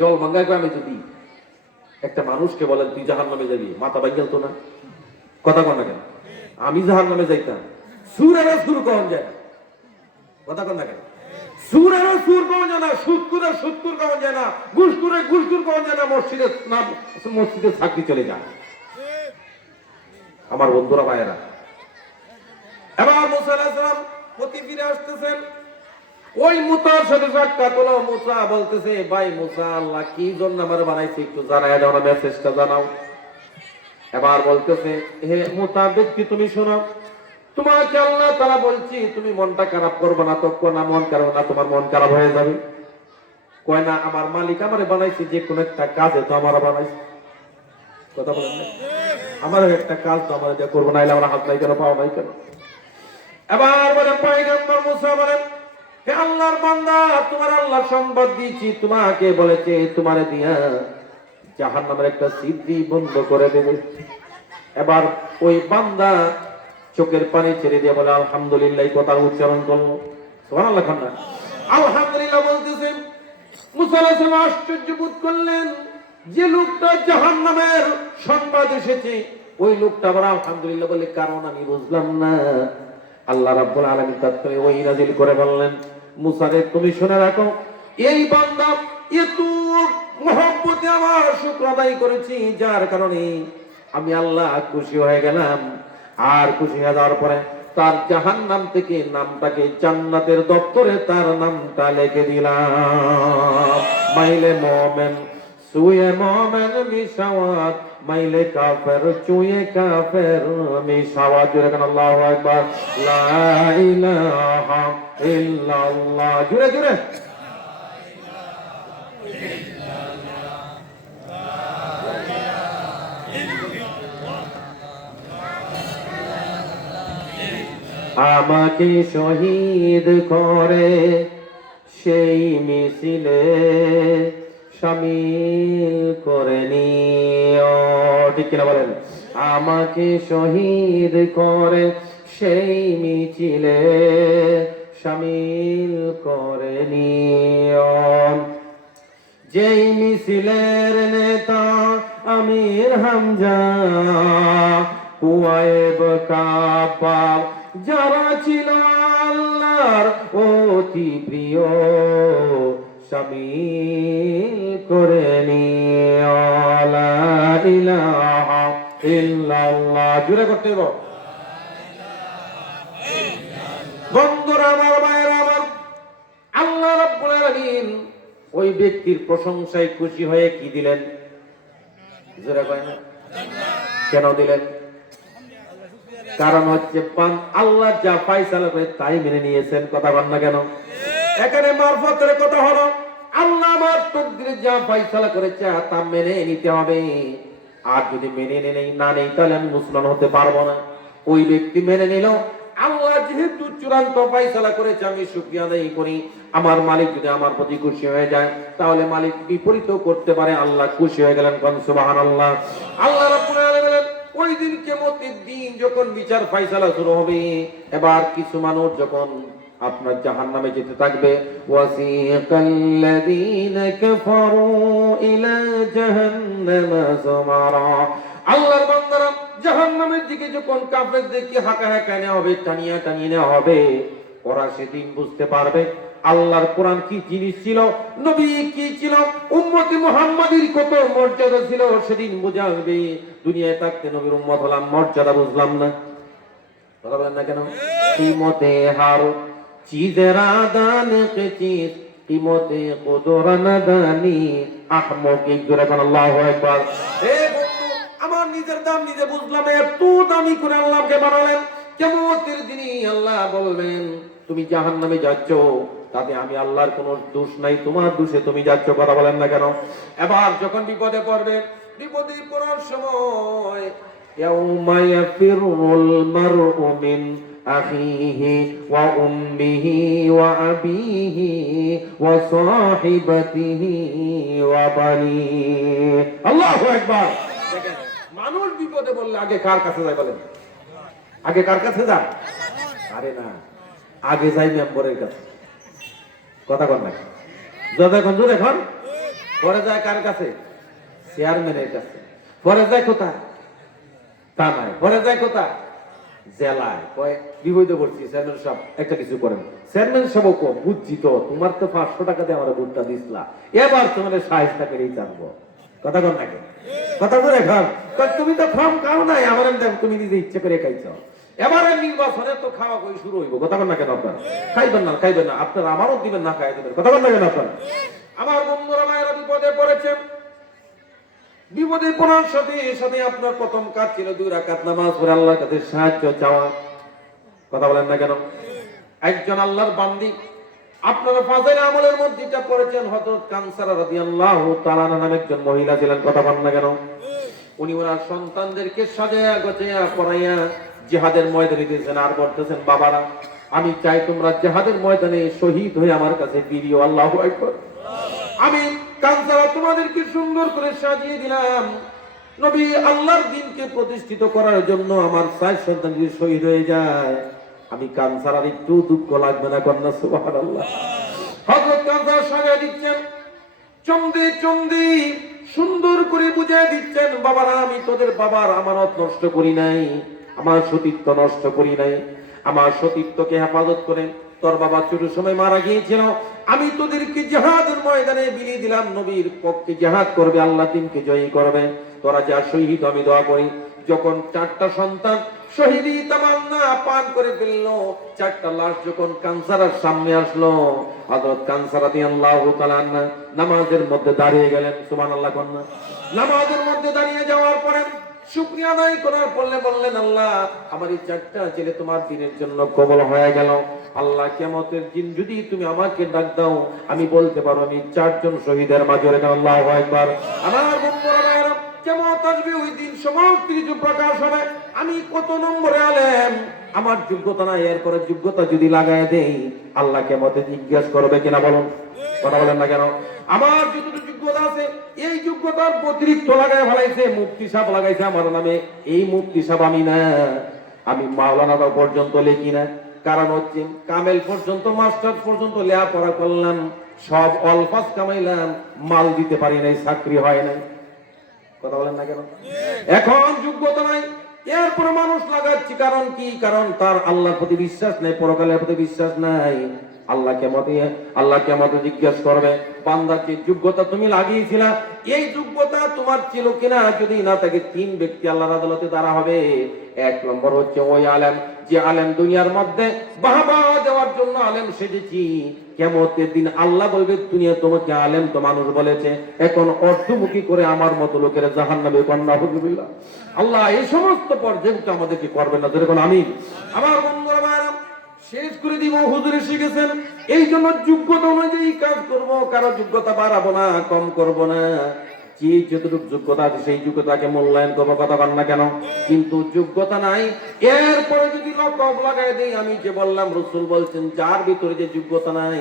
জল ভাঙ্গা গ্রামে যদি একটা মানুষকে বলেন তুই জাহান্নামে যাবি, মাথা ভাঙ্গেল তো না, কথা কন না কেন? আমি জাহান্নামে যাইতাম, সুরেরও সুর কখন যায় না, কথা কন না কেন? সুরেরও সুর কখন যায় না, সুৎকুরের সুৎকুর কখন যায় না, ঘুষকুরের ঘুষকুর কখন যায় না, মসজিদে চাকরি চলে যায়। আমার বন্ধুরা ভাইয়েরা, এবার মুসা আলাইহিস সালাম প্রতি ফিরে আসতেছেন, ওই মুসার সাথে সাক্ষাৎ হলো। মুসা বলতেছে, ভাই মুসা, আল্লাহ কি জন্য আমার বানাইছে একটু জানাই দাও না, মেসেজটা জানাও। এবার বলতেছে, হে মুসা ব্যক্তি তুমি শোনো, তোমাকে আল্লাহ তাআলা বলছি তুমি মনটা খারাপ করবে না, তখন না মন খারাপ না, তোমার মন খারাপ হয়ে যাবে। কয় না, আমার মালিক আমারে বানাইছে যে কোন একটা কাজে তো আমার বানাইছে, কথা বলেন না, আমার একটা কাজ তো আমার এটা করবো, নাইলে আমার হাত নাই কেন, পাও নাই কেন? এবার বলে পয়গম্বর মুসা বলেন, হে আল্লাহর বান্দা, তোমার আল্লাহ সংবাদ দিয়েছি, তোমাকে বলেছে তোমারে দিয়া জাহান্নামের একটা সিদ্ধি বন্ধ করে দেবে। এবার ওই বান্দা চোখের পানি ছেড়ে দিয়ে বলে আলহামদুলিল্লাহ, কথা উচ্চারণ করলো। সুবহানাল্লাহ, খান্না আলহামদুলিল্লাহ বলতেছেন। মুসা আলাইহিস সালাম আশ্চর্য বোধ করলেন, যে লোকটা জাহান্নামের সংবাদ এসেছে ওই লোকটা আবার আলহামদুলিল্লাহ বলে, কারণ আমি বুঝলাম না। আল্লাহ রাব্বুল আলামিন তাৎক্ষণিক ওহী নাযিল করে বললেন, মুসা রে তুমি শুনে রাখো, এই বান্দা এত মহব্বতে আমার শুকর আদায় করেছি, যার কারণে আমি আল্লাহ খুশি হয়ে গেলাম। আর খুশি হয়ে যাওয়ার পরে তার জাহান্নাম থেকে নামটাকে জান্নাতের দপ্তরে তার নামটা লিখে দিলাম। মাইলে মুমিন সুয়ে মুমিন মিশাওয়াত, মাইলে কাফের চুয়ে কাফের মিশাওয়াত। জোরে কান আল্লাহু আকবার, লা ইলাহা ইল্লাল্লাহ, জোরে জোরে। আমাকে শহীদ করে সেই মিছিলে শামিল করে নিও, ঠিক কিনা বলেন? আমাকে শহীদ করে সেই মিছিলে শামিল করে নিও। যেই মিছিলের নেতা আমির হামজা, কুয়াইব কাবা, যারা ছিল আল্লাহর অতি প্রিয়, শামিল করে নিও। লা ইলাহা ইল্লাল্লাহ, জোরে করতে হবে। বন্ধুরা আমার, ভাইয়েরা আমার, আল্লাহ রাব্বুল আলামিন ওই ব্যক্তির প্রশংসায় খুশি হয়ে কি দিলেন? জোরে কয় না, কেন দিলেন? কারণ হচ্ছে আল্লাহ যা ফয়সালা করে তাই মেনে নিয়েছেন, কথা বল না কেন? এখানে মারফতের কথা হলো, আল্লাহ আমার তাকদীরে যা ফয়সালা করেছে তা মেনে নিতে হবে। আর যদি মেনে না নেই তাহলে আমি মুসলমান হতে পারবো না। ওই ব্যক্তি মেনে নিল, আল্লাহ যেহেতু চূড়ান্ত ফয়সালা করেছে আমি শুকরিয়া আদায় করি। আমার মালিক যদি আমার প্রতি খুশি হয়ে যায় তাহলে মালিক বিপরীতও করতে পারে। আল্লাহ খুশি হয়ে গেলেন, কোন সুবহানাল্লাহ। আল্লাহ রাব্বুল আলামিন ওই দিন কিয়ামতের দিন যখন বিচার ফয়সালা শুরু হবে, এবার কিছু মানুষ যখন আপনার জাহান্নামে যেতে থাকবে, ওয়াসিকাল্লাযীনা কাফারু ইলা জাহান্নামা যুমারা, আল্লাহর বান্দারা জাহান্নামের দিকে যখন কাফেরদেরকে হাঁকা নেওয়া হবে, টানিয়ে নেওয়া হবে, ওরা সেদিন বুঝতে পারবে আল্লাহর কোরআন কি জিনিস ছিল, নবী কি ছিল, উম্মতে মুহাম্মাদীর কত মর্যাদা ছিল, সেদিন বোঝা হবে। দুনিয়ায় থাকতে নবীর উম্মত হলাম, মর্যাদা বুঝলাম না, কথা বলেন না কেন? কিমতে হার চিজেরা দান কে চিজ, কিমতে কুদরান দানি আহমকি। জোরে কোন আল্লাহু আকবার। হে বন্ধু, আমার নিজের দাম নিজে বুঝলাম, এত দামি করে আল্লাহকে বানালেন। কিয়ামতের দিনে আল্লাহ বলবেন তুমি জাহান্নামে যাচ্ছ, তাতে আমি আল্লাহর কোনো দোষ নাই, তোমার দোষে তুমি যাচ্ছ, কথা বলেন না কেন? এবার যখন বিপদে পড়বে, বিপদে পড়ার সময় ইয়াউমা ইয়াফিরুল মারউ মিন আখিহি ওয়া উম্মিহি ওয়া আবিহি ওয়া সাহিবাতিহি ওয়া বানিহি। আল্লাহু আকবার। দেখেন, মানুষ বিপদে পড়লে আগে কার কাছে যায় বলেন? আগে কার কাছে যায়? আরে না, আগে যাই মেম্বরের কাছে, কথা কন না? যখন পরে যায় কার কাছে? চেয়ারম্যানের কাছে। পরে যায় কোথায়? থানায়। পরে যায় কোথায়? জেলায়। কয় বিপদে পড়ছি, চেয়ারম্যান সাহেব একটা কিছু করেন। চেয়ারম্যান সাহেব কো বুঝছি তো, তোমার তো 500 টাকা দিয়ে আমার ভোটটা দিছিলা, এবার তোমার সাহায্য করেই জানবো। কথা কর নাকি? কথা বলে খান। তুমি তো ফর্ম খাও নাই, আমার তুমি নিজে ইচ্ছে করে খাইছো। এবারে নির্বাচনে তো খাওয়া কই শুরু হইব। কথা কর না কেন আপনারা? খাইবেন না, খাইবেন না, আপনারা আমারও দিবেন না, খাই দিবেন। কথা কর না কেন আপনারা? আমার বন্ধুরা মায়েরা বিপদে পড়েছেন। বিপদে পড়ার সাথে সাথে আপনার প্রথম কাজ ছিল 2 রাকাত নামাজ পড়ে আল্লাহর কাছে সাহায্য চাওয়া। কথা বলেন না কেন? একজন আল্লাহর বান্দি, আপনারা ফাজের আমলের মধ্যে এটা পড়েছেন, হযরত কানসারা রাদিয়াল্লাহু তাআলা নামে একজন মহিলা ছিলেন। কথা বলেন না কেন? উনি ওনার সন্তানদেরকে সাজায়া গোছায়া পড়াইয়া জিহাদের ময়দানে দিয়েছেন, আর বলতেছেন, বাবারা আমি চাই তোমরা জিহাদের ময়দানে শহীদ হয়ে আমার কাছে ফিরিও। আল্লাহু আকবার। আমি কানসারা তোমাদেরকে সুন্দর করে সাজিয়ে দিলাম, নবী আল্লাহর দ্বীনকে প্রতিষ্ঠিত করার জন্য আমার 4 সন্তান যদি শহীদ হয়ে যায়, আমি কানসারার একটু দুঃখ লাগবে না। কন্যা সুবহানাল্লাহ। হযরত কানসারা সাজিয়ে দিচ্ছেন, চন্দি চন্দি সুন্দর করে বুঝিয়ে দিচ্ছেন, বাবারা আমি তোদের বাবার আমানত নষ্ট করি নাই, আমার সতীত্ব নষ্ট করি নাই, আমার সতীত্বকে হেফাজত করে তোর বাবা ছোট সময় মারা গিয়েছিল, আমি তোদেরকে জিহাদের ময়দানে বিলিয়ে দিলাম, নবীর পক্ষে জিহাদ করবে, আল্লাহ দ্বীনকে জয়ী করবে, তোরা যা শহীদ। আমি দোয়া করি যখন 4টা সন্তান শহীদি তামান্না পান করে ফেললো, 4টা লাশ যখন কানসারার সামনে আসলো, হযরত কানসারা রাদিয়াল্লাহু তাআলা নামাজের মধ্যে দাঁড়িয়ে গেলেন। সুবহানাল্লাহ কন্যা। নামাজের মধ্যে দাঁড়িয়ে যাওয়ার পরে শুকরিয়া আদায় করার পরে বললেন, আল্লাহ আমার এই 4টা ছেলে তোমার দ্বীনের জন্য কবুল হয়ে গেল। আল্লাহ কিয়ামতের দিন যদি তুমি আমাকে ডাক দাও, আমি বলতে পারো আমি 4 জন শহীদের মাঝে। আল্লাহু আকবার। আমার বন্ধুরা ভাইরা, কিয়ামত আসবে, ওই দিন সমস্ত কিছু প্রকাশ হবে। আমি কত নম্বরে আলেম, আমার যোগ্যতা নাই, এরপরে যোগ্যতা যদি লাগায় দেই, আল্লাহ কিয়ামতে জিজ্ঞেস করবে কিনা বলুন? কথা বলেন না কেন? আমার যতটুকু যোগ্যতা আছে, এই যোগ্যতার অতিরিক্ত লাগায় ফেলাইছে, মুফতি সাহেব লাগাইছে আমার নামে। এই মুফতি সাহেব আমি না, আমি মাওলানা পর্যন্ত লিখি না। কারণ হচ্ছে কামেল পর্যন্ত, মাস্টার পর্যন্ত লেখাপড়া করলাম, সব অল্পাস কামাইলাম, মাল দিতে পারি নাই, চাকরি হয় নাই। কথা বলেন না কেন? এখন যোগ্যতা নাই, এরপর মানুষ লাগাচ্ছি। কারণ কি? কারণ তার আল্লাহর প্রতি বিশ্বাস নাই, পরকালের প্রতি বিশ্বাস নাই। আল্লাহ কিয়ামতে জিজ্ঞেস করবে, বান্দা যে যোগ্যতা তুমি লাগিয়েছিলা, এই যোগ্যতা তোমার ছিল কিনা? যদি না থাকে, 3 ব্যক্তি আল্লাহর আদালতে দাঁড়া হবে। 1 নম্বর হচ্ছে ওই আলেম, যে আলেম দুনিয়ার মধ্যে বাহবা দেওয়ার জন্য আলেম সেজেছি, কিয়ামতের দিন আল্লাহ বলবে, দুনিয়া তোমাকে আলেম তো মানুষ বলেছে, এখন অর্ধমুখী করে আমার মতো লোকের জাহান্নামে। কন্যা হুজুবিল্লাহ। আল্লাহ এই সমস্ত পর্যায়ে আমাদেরকে করবে না। যেরকম আমি আমার বন্ধুরা ভাইরা শেষ করে দিব। হুজুরে শিখেছেন, এই জন্য যোগ্যতা অনুযায়ী কাজ করব, কারো যোগ্যতা বাড়াবো না, কম করব না। যে যতটুকু যোগ্যতা আছে সেই যোগ্যতাকে মূল্যায়ন করবো। কথা বল না কেন? কিন্তু যোগ্যতা নাই, এরপরে যদি লকব লাগাই দেই, আমি যে বললাম, রাসূল বলছেন, যার ভিতরে যে যোগ্যতা নাই,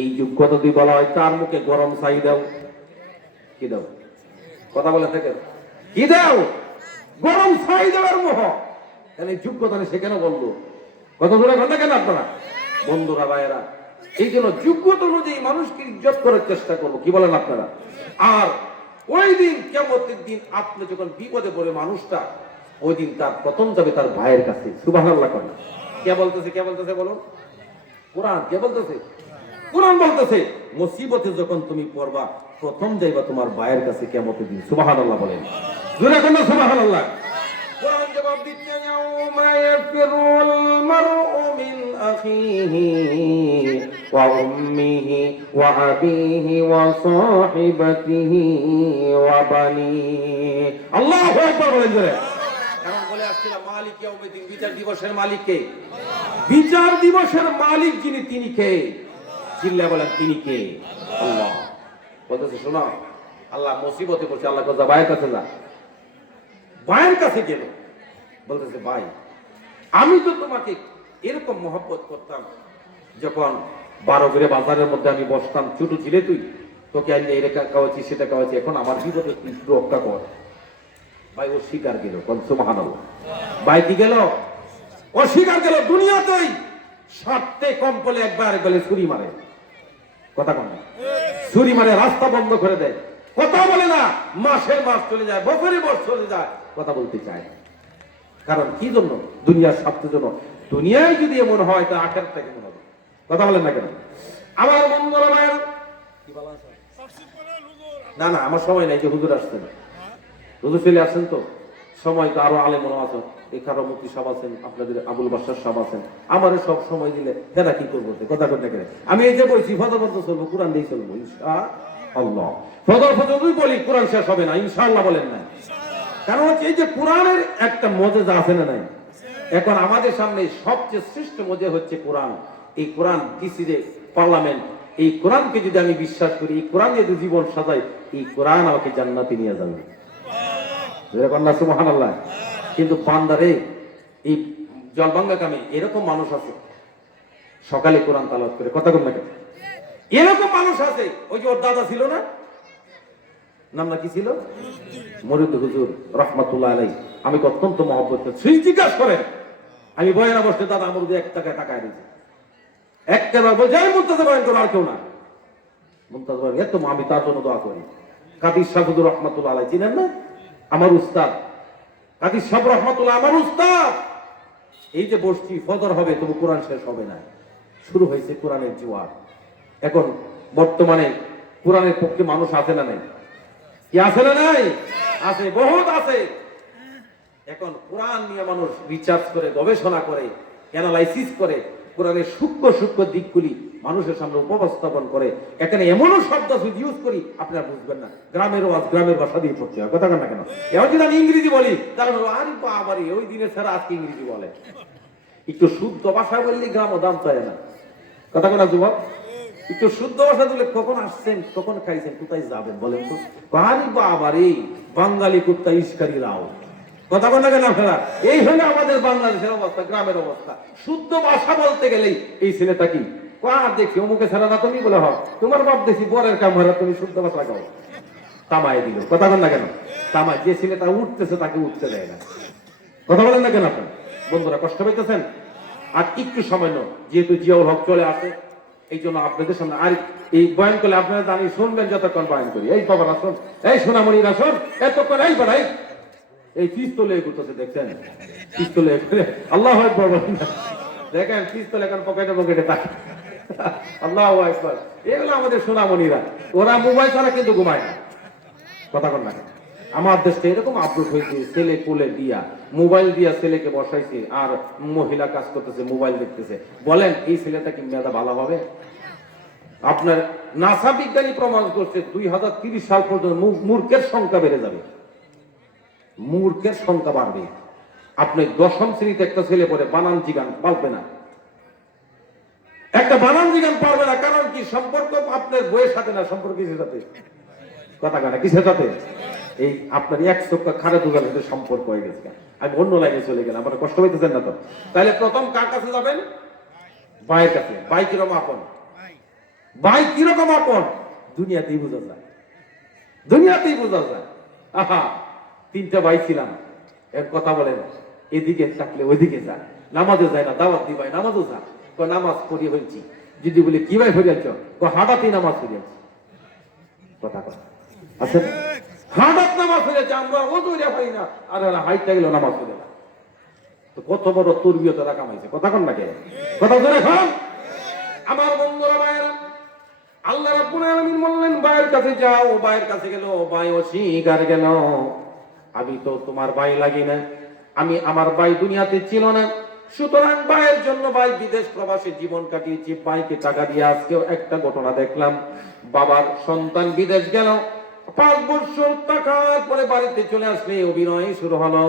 এই যোগ্যতা যদি বলা হয় তার মুখে গরম ছাই দাও। কি দাও? কথা বলে থাকে, কি দাও? গরম ছাই দেওয়ার মোহ। তাহলে যোগ্যতা নেই সে কেন বললো? কত দূরে ঘন্টা কেন আপনারা? বন্ধুরা ভাইয়েরা, এই জন্য যোগ্যতা অনুযায়ী মানুষকে ইজ্জত করার চেষ্টা করবো। কি বলেন আপনারা? আর ওই দিন কিয়ামতের দিন আপনি যখন বিপদে পড়ে মানুষটা, ওই দিন তার প্রথম যাবে তার ভাইয়ের কাছে। সুবহানাল্লাহ করেন। কে বলতেছে? কে বলতেছে বলুন? কোরআন। কে বলতেছে? কোরআন বলতেছে, মুসিবতে যখন তুমি পড়বা, প্রথম যাইবা তোমার ভাইয়ের কাছে কিয়ামতের দিন। সুবহানাল্লাহ বলেন। জোরে কোন সুবহানাল্লাহ। কোরআন জবাব দিচ্ছে, ইয়াউমা ইয়াফিরুল মারউ মিন আখিহি ওয়া উম্মিহি ওয়া আবিহি ওয়া সাহিবাতিহি ওয়া বানিহি। আল্লাহু আকবার বলেন জোরে। এখন বলে আসছিল মালিক ইয়াউমিদ্দিন, বিচার দিবসের মালিক কে? বিচার দিবসের মালিক যিনি, তিনি কে? চিল্লা বলেন, তিনি কে? আল্লাহ। বলতেছে, শোনো, আল্লাহ মুসিবতে পড়ছে, আল্লাহ কয় ভাইয়ের কাছে যা। ভাইয়ের কাছে গেল, বলতেছে, ভাই আমি তো তোমাকে এরকম মহব্বত করতাম, যখন 12 করে বাজারের মধ্যে আমি বসতাম, ছোট ছিলে তুই, তোকে আমি এটা খাওয়াচ্ছি সেটা খাওয়াচ্ছি, এখন আমার বিপদে তুই রক্ষা কর। ভাই ও স্বীকার গেল। সুবহানাল্লাহ। ভাই কি গেল? ও স্বীকার গেল। দুনিয়াতেই সবচেয়ে কম বলে একবার গেলে ছুরি মারে। কথা কন না? ছুরি মারে রাস্তা বন্ধ করে দেয়, কথা বলে না, মাসের মাস চলে যায়, বছরে বছর চলে যায়, কথা বলতে চায় না। কারণ কি জন্য? দুনিয়ার স্বার্থের জন্য। দুনিয়ায় যদি এমন হয় তা আখেরাতটা কেমন হবে? কথা বলেন না কেন? আমার বন্ধুরা ভাইয়েরা, না না আমার সময় নাই, যে হুজুর আসছেন, হুজুর চলে আসছেন তো, সময় তো আরো আলেম আছেন, এই কারো মুক্তি সব আছেন, আপনাদের আবুল বাসার সব আছেন, আমারও সব সময় দিলে হেরা কি করবো? কথা করতে গেলে আমি এই যে বলছি ফজর পর্যন্ত চলবো, কোরআন দিয়ে চলবো ইনশাআল্লাহ। ফজর পর্যন্তই বলি, কোরআন শেষ হবে না ইনশাআল্লাহ, বলেন না? কারণ হচ্ছে এই যে কোরআনের একটা মজেজা আছে না নাই? এখন আমাদের সামনে সবচেয়ে শ্রেষ্ঠ মজে হচ্ছে কোরআন। এই কোরআন ডিসিডে পার্লামেন্ট, এই কোরআনকে যদি আমি বিশ্বাস করি, এই কোরআন যদি জীবন সাজাই, এই কোরআন আমাকে জান্নাতে নিয়ে যাবে। সুবহানাল্লাহ। কিন্তু বান্দারে এই জলবাঙ্গা কামে এরকম মানুষ আছে, সকালে কোরআন তালাওয়াত করে, কথা কম না কেন? এরকম মানুষ আছে। ওই যে ওর দাদা ছিল না, নাম না কি ছিল, মরিদ হুজুর রহমাতুল্লাহ আলাইহি, আমি অত্যন্ত মহব্বত করি। সেই জিজ্ঞাসা করেন, আমি বয়ানা বসতে, দাদা আমার 1 টাকা টাকায় দিয়েছে, একবার বলছে আমি মুনতাজা বয়ান করো, আর কেউ না। মুনতাজা বয়ান এত, আমি তার জন্য দোয়া করি। কাদির সাহেব হুজুর রহমাতুল্লাহ আলাইহি চিনেন না? আমার উস্তাদ কাদির সাহেব রহমাতুল্লাহ, আমার উস্তাদ। এই যে বসছি, ফজর হবে তবু কোরআন শেষ হবে না। শুরু হয়েছে কোরআনের জোয়ার। এখন বর্তমানে কোরআনের পক্ষে মানুষ আছে না নাই? কি আছে না নাই? আছে, বহুত আছে। এখন কোরআন নিয়ে মানুষ রিসার্চ করে, গবেষণা করে, অ্যানালাইসিস করে, কোরআনের সূক্ষ্ম সূক্ষ্ম দিকগুলি মানুষের সামনে উপস্থাপন করে। এখানে এমনও শব্দ যদি ইউজ করি আপনারা বুঝবেন না, গ্রামের ওয়াজ গ্রামের ভাষা দিয়ে পড়তে হয়, কথা না কেন? এবার যদি আমি ইংরেজি বলি, তাহলে আরে বাবারে, ওই দিনের ছাড়া আজকে ইংরেজি বলে। একটু শুদ্ধ ভাষা বললে গ্রামও দাম চায় না, কথা কেনা যুবক? একটু শুদ্ধ ভাষা দিলে, কখন আসছেন, কখন খাইছেন, কোথায় যাবেন বলেন তো? আরে বাবারে, বাঙালি কুত্তা ইস্কারি রাও, কথা বলে কেন আপনারা? এই হলো আমাদের বাংলাদেশের অবস্থা, গ্রামের অবস্থা। শুদ্ধ ভাষা বলতে গেলেই এই ছেলেটা কি দেখি অমুকে ছাড়া না, তুমি বলে হয় তোমার বাপ দেখি বরের কাম হয়, তুমি শুদ্ধ ভাষা গাও, তামায় দিল, কথা বলেন না কেন? তামায়, যে ছেলেটা উঠতেছে তাকে উঠতে দেয় না, কথা বলেন না কেন আপনার? বন্ধুরা কষ্ট পাইতেছেন? আর একটু সময় নয়, যেহেতু জিয়াউল হক চলে আসে, এই জন্য আপনাদের সামনে আর এই বয়ান করলে আপনারা জানি শুনবেন, যতক্ষণ বয়ান করি। এই বাবার আসুন, এই সোনামণির আসুন, এতক্ষণ এই বাড়াই, এই পিস্তলে করতেছে, দেখছেন? পিস্তলে আল্লাহু আকবার দেখেন, পিস্তল এখন পকেটে পকেটে থাকে, আল্লাহু আকবার। এগুলো আমাদের সোনামণিরা, ওরা মোবাইল ছাড়া কিন্তু ঘুমায় না, কথা বল না। আমার দেশে এরকম আপলোড হয়েছে, ছেলে কোলে দিয়া মোবাইল দিয়া ছেলেকে বসাইছে, আর মহিলা কাজ করতেছে, মোবাইল দেখতেছে। বলেন এই ছেলেটা কি মেধা ভালো হবে? আপনার নাসা বিজ্ঞানী প্রমাণ করছে 2030 সাল পর্যন্ত মূর্খের সংখ্যা বেড়ে যাবে, মূর্খের সংখ্যা বাড়বে। আপনি 10ম শ্রেণীতে একটা ছেলে পড়ে বানান জিগান পারবে না, একটা বানান জিগান পারবে না। কারণ কি? সম্পর্ক আপনার বইয়ের সাথে না, সম্পর্ক কিসের সাথে? কথা কানা কিসের সাথে? এই আপনার এক চোখা খারাপ দুগালের সাথে সম্পর্ক হয়ে গেছে। আমি অন্য লাইনে চলে গেলাম, আপনারা কষ্ট পাইতেছেন না তো? তাহলে প্রথম কার কাছে যাবেন? ভাইয়ের কাছে। ভাই কিরকম আপন? ভাই কিরকম আপন? দুনিয়াতেই বোঝা যায়, দুনিয়াতেই বোঝা যায়। আহা, 3টা ভাই ছিলাম, এর কথা বলেন, এদিকে থাকলে ওইদিকে যা, নামাজে যায় না, দাওয়াত দিবাই নামাজও যা, নামাজ পড়িয়ে হয়েছি। যদি বলি কি ভাই হয়ে যাচ্ছ, হাঁটাতেই নামাজ পড়িয়েছি, কথা কথা আছে, হাঁটাত নামাজ হয়ে যাচ্ছে, আমরা ও তৈরি পাই না, আর হাইটটা গেল নামাজ পড়ে না। তো কত বড় তরবিয়ত তারা কামাইছে, কথা কন না কে? কথা ধরে খান। আমার বন্ধুরা ভাইয়েরা, আল্লাহ রাব্বুল আলামিন বললেন ভাইয়ের কাছে যাও। ভাইয়ের কাছে গেল, ভাই অস্বীকার গেল, আমি তো তোমার ভাই লাগি না, আমি আমার ভাই দুনিয়াতে ছিল না, সুতরাং ভাইয়ের জন্য ভাই বিদেশ প্রবাসে জীবন কাটিয়েছি, ভাইকে টাকা দিয়ে। আজকেও একটা ঘটনা দেখলাম, বাবার সন্তান বিদেশ গেল, 5 বছর টাকার পরে বাড়িতে চলে আসলে অভিনয় শুরু হলো।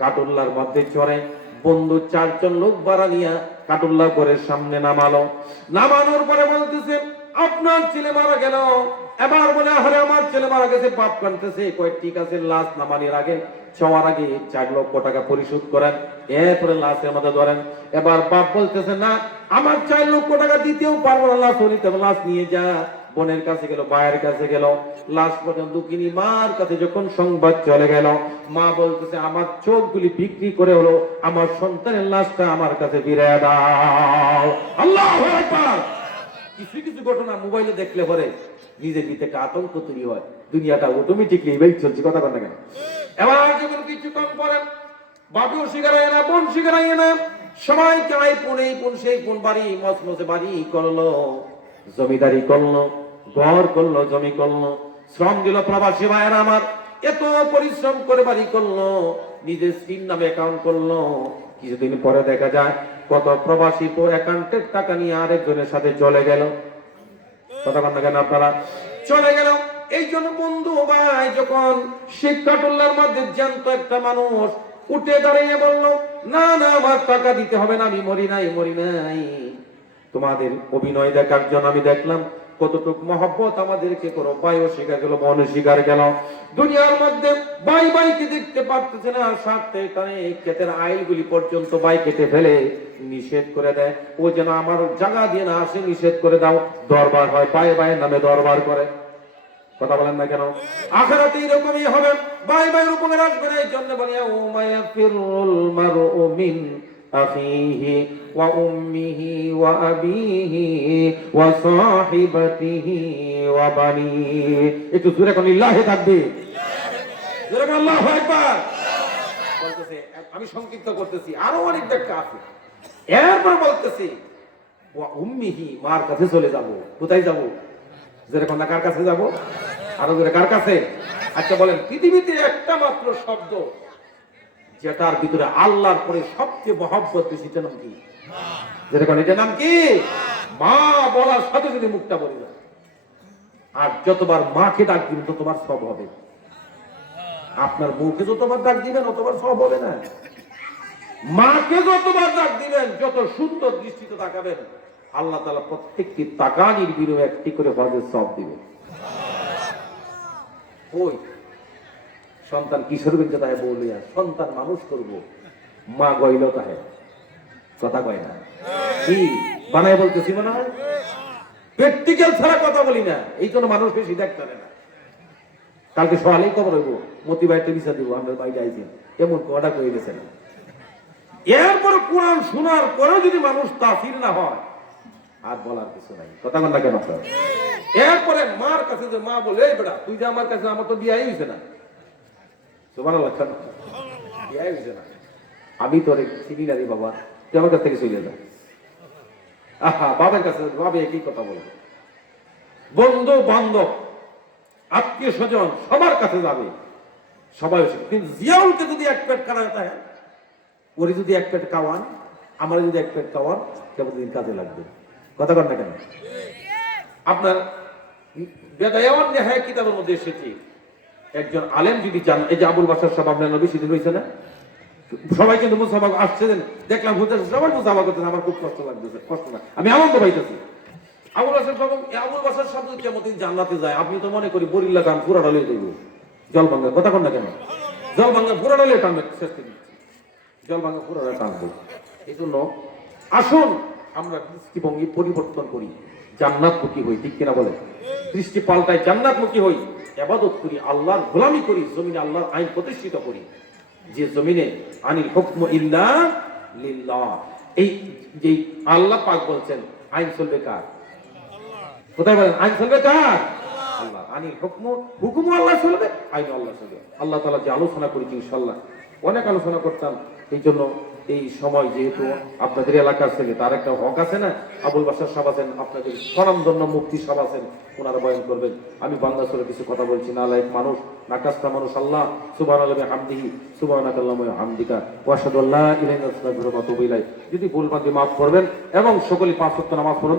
কাটুল্লার মধ্যে চড়ে বন্ধু 4 জন লোক ভাড়া নিয়ে কাটুল্লা ঘরের সামনে নামালো। নামানোর পরে বলতেছে আপনার ছেলে মারা গেল। এবার বলে আরে আমার ছেলে মারা গেছে, বাপ কাঁদতেছে। কয় ঠিক আছে, লাশ নামানোর আগে, ছোঁয়ার আগে 4 লক্ষ টাকা পরিশোধ করেন, এরপরে লাশের মধ্যে ধরেন। এবার বাপ বলতেছে না, আমার 4 লক্ষ টাকা দিতেও পারবো না, লাশ নিতে হবে, লাশ নিয়ে যা। বোনের কাছে গেল, ভাইয়ের কাছে গেল, লাশ পর্যন্ত কিনি। মার কাছে যখন সংবাদ চলে গেল, মা বলতেছে আমার চোখগুলি বিক্রি করে হলো আমার সন্তানের লাশটা আমার কাছে ফিরিয়ে দাও। আল্লাহু আকবার। কিছু কিছু ঘটনা মোবাইলে দেখলে পরে নিজের ভিতরে একটা আতঙ্ক তৈরি হয়, দুনিয়াটা অটোমেটিকলি এইভাবে চলছে, কথা বল না কেন? এবার যখন কিছুক্ষণ পরে বাপও শিকারাই না, বোন শিকারাই না, সবাইকে আইফোন এই ফোন সেই ফোন, বাড়ি মসমসে বাড়ি করলো, জমিদারি করলো, ঘর করলো, জমি করলো, শ্রম দিল প্রবাসী ভাইয়েরা আমার, এত পরিশ্রম করে বাড়ি করলো, নিজের স্ত্রীর নামে অ্যাকাউন্ট করলো। কিছুদিন পরে দেখা যায় কত প্রবাসী তো অ্যাকাউন্টের টাকা নিয়ে আরেকজনের সাথে চলে গেল, কথা বল না কেন আপনারা? চলে গেল। এই জন্য বন্ধু ভাই, যখন শিক্ষাটুল্লার মধ্যে জ্যান্ত একটা মানুষ উঠে দাঁড়িয়ে বলল, না না আমার টাকা দিতে হবে না, আমি মরি নাই, মরি নাই, তোমাদের অভিনয় দেখার জন্য আমি দেখলাম কতটুক মহব্বত আমাদেরকে করো। ভাইও শিখা গেল, বোনও শিকার গেল। দুনিয়ার মধ্যে ভাই ভাইকে দেখতে পারতেছে না, স্বার্থে কারণে ক্ষেতের আইলগুলি পর্যন্ত ভাই কেটে ফেলে নিষেধ করে দেয়, ও যেন আমার জায়গা দিয়ে না আসে, নিষেধ করে দাও। দরবার হয়, ভাই ভাইয়ের নামে দরবার করে, কথা বলেন না কেন? আখিরাতে এরকমই হবে, ভাই ভাইয়ের উপকার আসবে না। এই জন্য বলি ও মায়া ফিরুল মারউ মিন আখিহি ওয়া উম্মিহি ওয়া আবিহি ওয়া সাহিবাতিহি ওয়া বানিহি। একটু জোরে কোন লিল্লাহি তাকবীর, জোরে কোন আল্লাহু আকবার। বলতেছে, আমি সংক্ষিপ্ত করতেছি, আরো অনেক ব্যাখ্যা আছে। এরপর বলতেছি ওয়া উম্মিহি, মার কাছে চলে যাব। কোথায় যাব? যেরকম না, কার কাছে যাব? আরো জোরে, কার কাছে? আচ্ছা বলেন, পৃথিবীতে একটা মাত্র শব্দ যেটার ভিতরে আল্লাহর পরে সবচেয়ে মহব্বত বেশি, এটার নাম কি? যেরকম এটার নাম কি? মা বলার সাথে যদি মুখটা বলে যায়, আর যতবার মাকে ডাক দিবেন ততবার সব হবে। আপনার মুখে যতবার ডাক দিবেন ততবার সব হবে না, মাকে যতবার ডাক দিবেন, যত সুন্দর দৃষ্টিতে তাকাবেন, আল্লাহ তাআলা প্রত্যেকটি তাকানির বিনিময়ে একটি করে হজের সব দিবেন। ওই সন্তান কিশোর বিন্দু তাহে বলিয়া সন্তান মানুষ করব, মা গইল তাহে, কথা কয় না কি বানায় বলতেছি মনে হয়? প্র্যাকটিক্যাল ছাড়া কথা বলি না, এই জন্য মানুষ বেশি দেখতে না। কালকে সকালেই খবর হইব, মতি ভাইতে বিচার দিব, আমরা বাইরে আইছি, এমন কটা কয়ে গেছে না। এরপরে কোরআন শোনার পরেও যদি মানুষ তাফসীর না হয়, আর বলার কিছু নাই, কথা বল না কেন? এরপরে মার কাছে যে মা বলে, এই বেটা তুই যে আমার কাছে, আমার তো বিয়াই হয়েছে না, সুবহানাল্লাহ, বিয়াই হয়েছে না, আমি তোর চিনি না রে বাবা, তুই আমার কাছ থেকে চলে যা। আহা, বাবার কাছে বাবা একই কথা বলবে, বন্ধু বান্ধব আত্মীয় স্বজন সবার কাছে যাবে, সবাই। কিন্তু জিয়াউলকে যদি এক পেট খানা থাকে, ওরে যদি এক পেট খাওয়ান, আমার যদি এক পেট খাওয়ান, কেমন দিন কাজে লাগবে, কথা বল না কেন? আপনার বেদায়াওয়ান নেহায়া কিতাবের মধ্যে এসেছে, একজন আলেম যদি জান, এই যে আবুল বাশার সাহেব আপনার নবী সেদিন হয়েছে না, সবাই কিন্তু মুসাফা আসছেন, দেখলাম হুজুর সবাই মুসাফা করতেন, আমার খুব কষ্ট লাগতেছে, কষ্ট না, আমি আনন্দ পাইতেছি। আবুল বাশার সাহেব, আবুল বাশার সাহেব যদি কেমন জান্নাতে যায়, আপনি তো মনে করি বরিল্লা গান পুরা ডালিয়ে দেব, জল ভাঙ্গা, কথা বল না কেন? জল ভাঙ্গা পুরা ডালিয়ে টানবে, শেষ করে দিচ্ছি, জল ভাঙ্গা পুরা টানবো। এই জন্য আসুন আমরা দৃষ্টিভঙ্গি পরিবর্তন করি, জান্নাতমুখী হই, ঠিক কিনা বলে? দৃষ্টি পাল্টায়, জান্নাতমুখী হই, ইবাদত করি, আল্লাহর গোলামি করি, জমিনে আল্লাহর আইন প্রতিষ্ঠিত করি, যে জমিনে আনিল হুকমু ইল্লা লিল্লাহ। এই যে আল্লাহ পাক বলছেন আইন চলবে কার? কোথায় বলেন আইন চলবে কার? আল্লাহ। আনিল হুকমু, হুকুম আল্লাহ চলবে, আইন আল্লাহ চলবে। আল্লাহ তাআলা যে আলোচনা করেছি, ইনশাআল্লাহ অনেক আলোচনা করতাম, এই জন্য এই সময় যেহেতু আপনাদের এলাকার ছেলে, তার একটা হক আছে না, আবুল বাশার সাহেব আছেন, আপনাদের স্বনামধন্য মুফতি সাহেব আছেন, ওনারা বয়ান করবেন। আমি বাংলা সুরে কিছু কথা বলছি না, লাইক মানুষ, নাকাস্তা মানুষ। আল্লাহ সুবহানাল্লাহি হামদিহি, সুবহানাকাল্লাহু ওয়া হামদিকা, ওয়া আশহাদু আল্লা ইলাহা ইল্লা আনতা আস্তাগফিরুকা ওয়া আতুবু ইলাইক। যদি ভুল বাকি মাফ করবেন এবং সকলেই 5 ওয়াক্ত নামাজ পড়ুন।